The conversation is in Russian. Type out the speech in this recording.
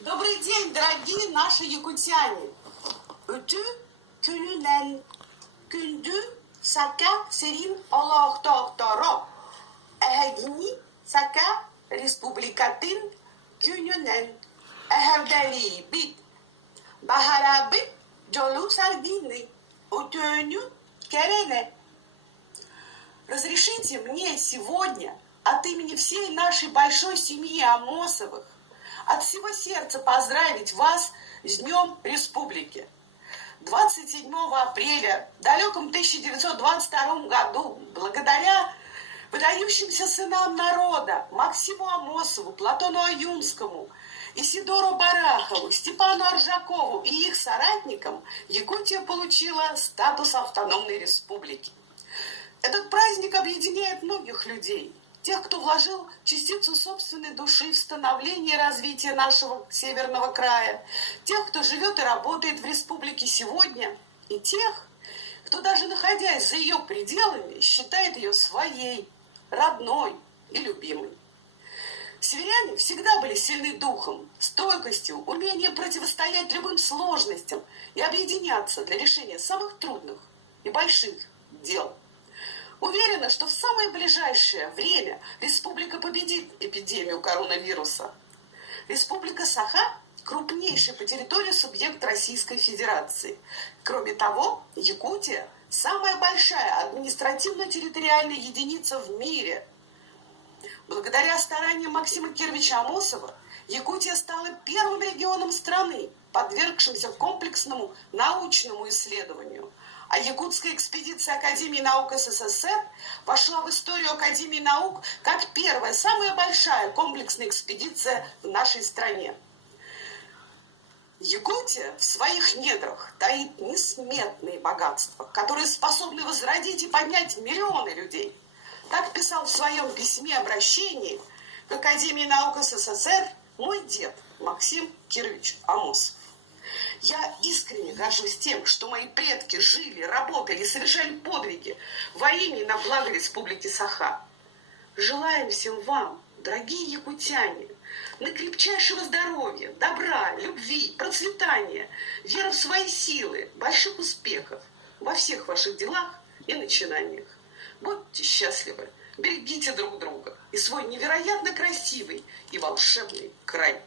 Добрый день, дорогие наши якутяне. Ütü külünen kündü saka serin olahtoktoro. Ehegini saka respublikatin külünen. Ehevdeli bit. Baharabit jolu sargini. Утюню керене. Разрешите мне сегодня от имени всей нашей большой семьи Амосовых от всего сердца поздравить вас с Днем Республики. 27 апреля в далеком 1922 году, благодаря выдающимся сынам народа Максиму Амосову, Платону Аюнскому, Исидору Барахову, Степану Аржакову и их соратникам, Якутия получила статус автономной республики. Этот праздник объединяет многих людей. Тех, кто вложил частицу собственной души в становление и развитие нашего северного края, тех, кто живет и работает в республике сегодня, и тех, кто даже находясь за ее пределами, считает ее своей, родной и любимой. Северяне всегда были сильны духом, стойкостью, умением противостоять любым сложностям и объединяться для решения самых трудных и больших дел. Уверена, что в самое ближайшее время республика победит эпидемию коронавируса. Республика Саха – крупнейший по территории субъект Российской Федерации. Кроме того, Якутия – самая большая административно-территориальная единица в мире. Благодаря стараниям Максима Кировича Амосова Якутия стала первым регионом страны, подвергшимся комплексному научному исследованию. А якутская экспедиция Академии наук СССР вошла в историю Академии наук как первая, самая большая комплексная экспедиция в нашей стране. Якутия в своих недрах таит несметные богатства, которые способны возродить и поднять миллионы людей. Так писал в своем письме-обращении к Академии наук СССР мой дед Максим Кирович Амосов. Я искренне горжусь тем, что мои предки жили, работали и совершали подвиги во имя и на благо Республики Саха. Желаем всем вам, дорогие якутяне, наикрепчайшего здоровья, добра, любви, процветания, веры в свои силы, больших успехов во всех ваших делах и начинаниях. Будьте счастливы, берегите друг друга и свой невероятно красивый и волшебный край.